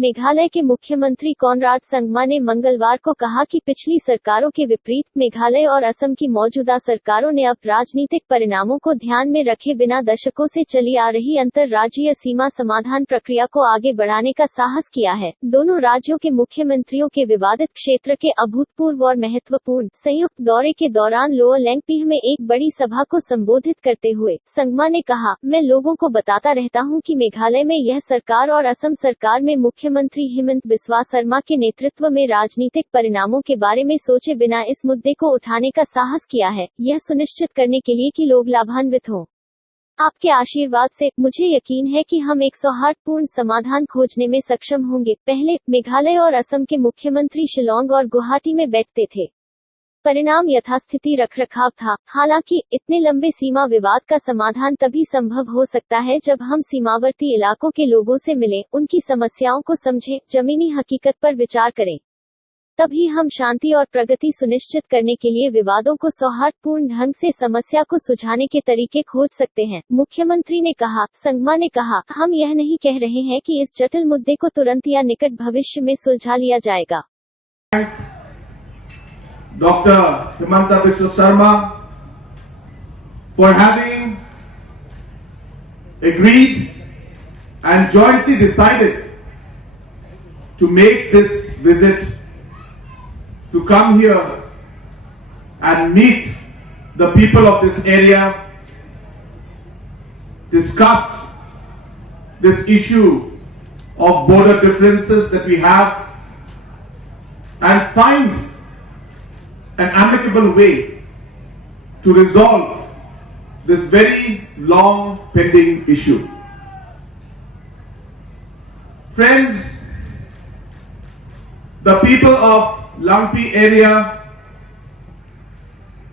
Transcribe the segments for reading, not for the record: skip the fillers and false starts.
मेघालय के मुख्यमंत्री कॉनराड संगमा ने मंगलवार को कहा कि पिछली सरकारों के विपरीत मेघालय और असम की मौजूदा सरकारों ने अब राजनीतिक परिणामों को ध्यान में रखे बिना दशकों से चली आ रही अंतर्राज्यीय सीमा समाधान प्रक्रिया को आगे बढ़ाने का साहस किया है। दोनों राज्यों के मुख्यमंत्रियों के विवादित क्षेत्र के अभूतपूर्व और महत्वपूर्ण संयुक्त दौरे के दौरान लोअर लैंगपीह में एक बड़ी सभा को संबोधित करते हुए संगमा ने कहा, मैं लोगों को बताता रहता हूं कि मेघालय में यह सरकार और असम सरकार में मुख्यमंत्री हिमंत बिस्वा शर्मा के नेतृत्व में राजनीतिक परिणामों के बारे में सोचे बिना इस मुद्दे को उठाने का साहस किया है, यह सुनिश्चित करने के लिए कि लोग लाभान्वित हों। आपके आशीर्वाद से मुझे यकीन है कि हम एक सौहार्दपूर्ण समाधान खोजने में सक्षम होंगे। पहले मेघालय और असम के मुख्यमंत्री शिलोंग और गुवाहाटी में बैठते थे। परिणाम यथास्थिति रखरखाव था। हालांकि इतने लंबे सीमा विवाद का समाधान तभी संभव हो सकता है जब हम सीमावर्ती इलाकों के लोगों से मिलें, उनकी समस्याओं को समझें, जमीनी हकीकत पर विचार करें। तभी हम शांति और प्रगति सुनिश्चित करने के लिए विवादों को सौहार्दपूर्ण ढंग से समस्या को सुलझाने के तरीके खोज सकते हैं, मुख्यमंत्री ने कहा। संगमा ने कहा, हम यह नहीं कह रहे हैं कि इस जटिल मुद्दे को तुरंत या निकट भविष्य में सुलझा लिया जाएगा। Dr. Himanta Biswa Sharma for having agreed and jointly decided to make this visit, to come here and meet the people of this area, discuss this issue of border differences that we have, and find an amicable way to resolve this very long pending issue. Friends, the people of Langpi area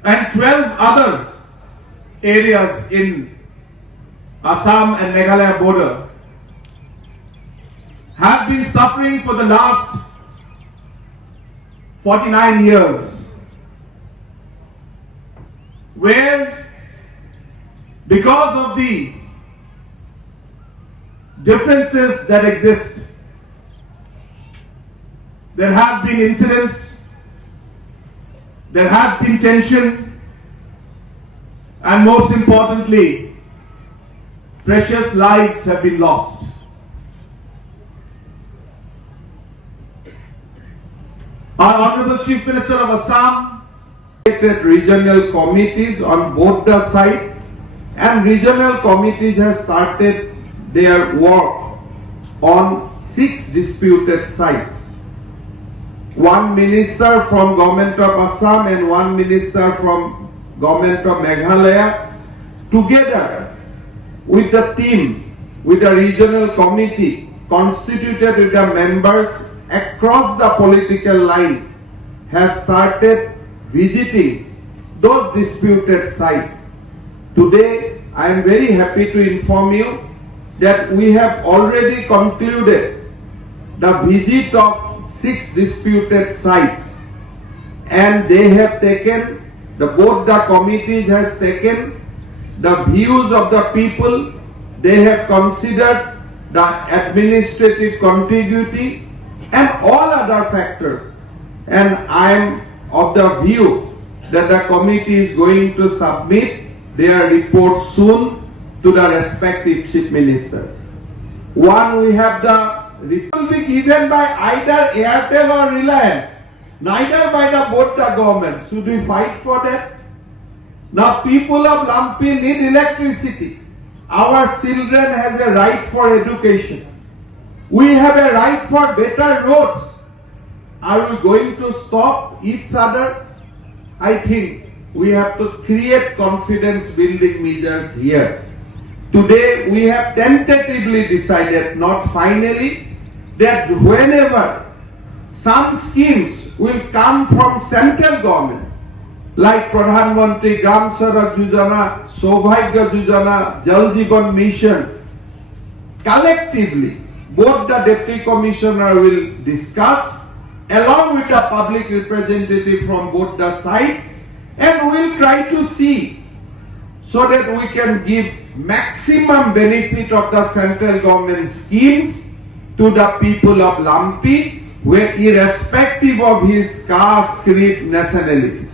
and 12 other areas in Assam and Meghalaya border have been suffering for the last 49 years, where because of the differences that exist, there have been incidents, there has been tension, and most importantly, precious lives have been lost. Our Honorable Chief Minister of Assam regional committees on both the side, and regional committees have started their work on 6 disputed sites. One minister from government of Assam and one minister from government of Meghalaya, together with the team, with the regional committee constituted with the members across the political line, has started visiting those disputed sites. Today, I am very happy to inform you that we have already concluded the visit of 6 disputed sites, and they have taken, both the committees has taken the views of the people, they have considered the administrative contiguity and all other factors, and I am of the view that the committee is going to submit their report soon to the respective chief ministers. One, we have the report will be given by either Airtel or Reliance, neither by both the government. Should we fight for that? Now people of Lampi need electricity. Our children has a right for education. We have a right for better roads. Are we going to stop each other? I think we have to create confidence building measures here. Today we have tentatively decided, not finally, that whenever some schemes will come from central government, like Pradhan Mantri Gram Sadak Yojana, Saubhagya Yojana, Jal Jeevan Mission, collectively both the deputy commissioner will discuss along with a public representative from both the side, and we will try to see so that we can give maximum benefit of the central government schemes to the people of Lampi, where irrespective of his caste, creed, nationality,